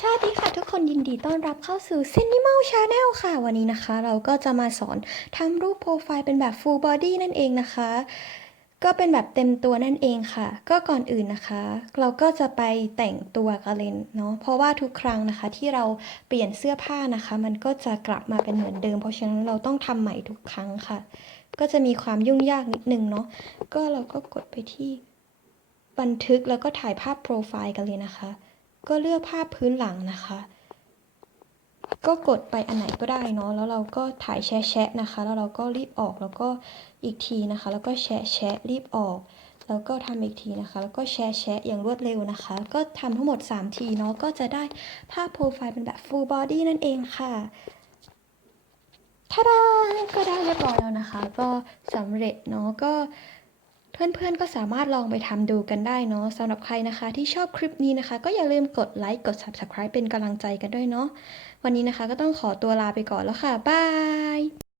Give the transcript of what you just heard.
สวัสดีค่ะทุกคนยินดีต้อนรับเข้าสู่ Cinema Channel ค่ะ วันนี้นะคะ เราก็จะมาสอนทำรูปโปรไฟล์เป็นแบบ full body นั่นเองนะคะ ก็เป็นแบบเต็มตัวนั่นเองค่ะ ก็ก่อนอื่นนะคะ เราก็จะไปแต่งตัวกันเลยเนาะเพราะว่าทุกครั้งนะคะ ที่เราเปลี่ยนเสื้อผ้านะคะ มันก็จะกลับมาเป็นเหมือนเดิม เพราะฉะนั้นเราต้องทำใหม่ทุกครั้งค่ะ ก็จะมีความยุ่งยากนิดนึงเนาะก็เราก็กดไปที่บันทึกแล้วก็ถ่ายภาพโปรไฟล์กันเลยนะคะ ก็เลือกภาพพื้นหลังนะคะ ก็กดไปอันไหนก็ได้เนาะ แล้วเราก็ถ่ายแชะแชะนะคะ แล้วเราก็รีบออก แล้วก็อีกทีนะคะ แล้วก็แชะแชะรีบออก แล้วก็ทำอีกทีนะคะ แล้วก็แชะแชะอย่างรวดเร็วนะคะ ก็ทำทั้งหมด 3 ทีเนาะ ก็จะได้ภาพโปรไฟล์เป็นแบบ full body นั่นเองค่ะทาดาก็ได้เรียบร้อยแล้วนะคะ ก็สำเร็จเนาะ ก็ เพื่อนๆก็สามารถลองไปทำดูกันได้เนาะสำหรับใครนะคะ ที่ชอบคลิปนี้นะคะ ก็อย่าลืมกดไลค์กด Subscribe เป็นกำลังใจกันด้วยเนาะวันนี้นะคะก็ต้องขอตัวลาไปก่อนแล้วค่ะบาย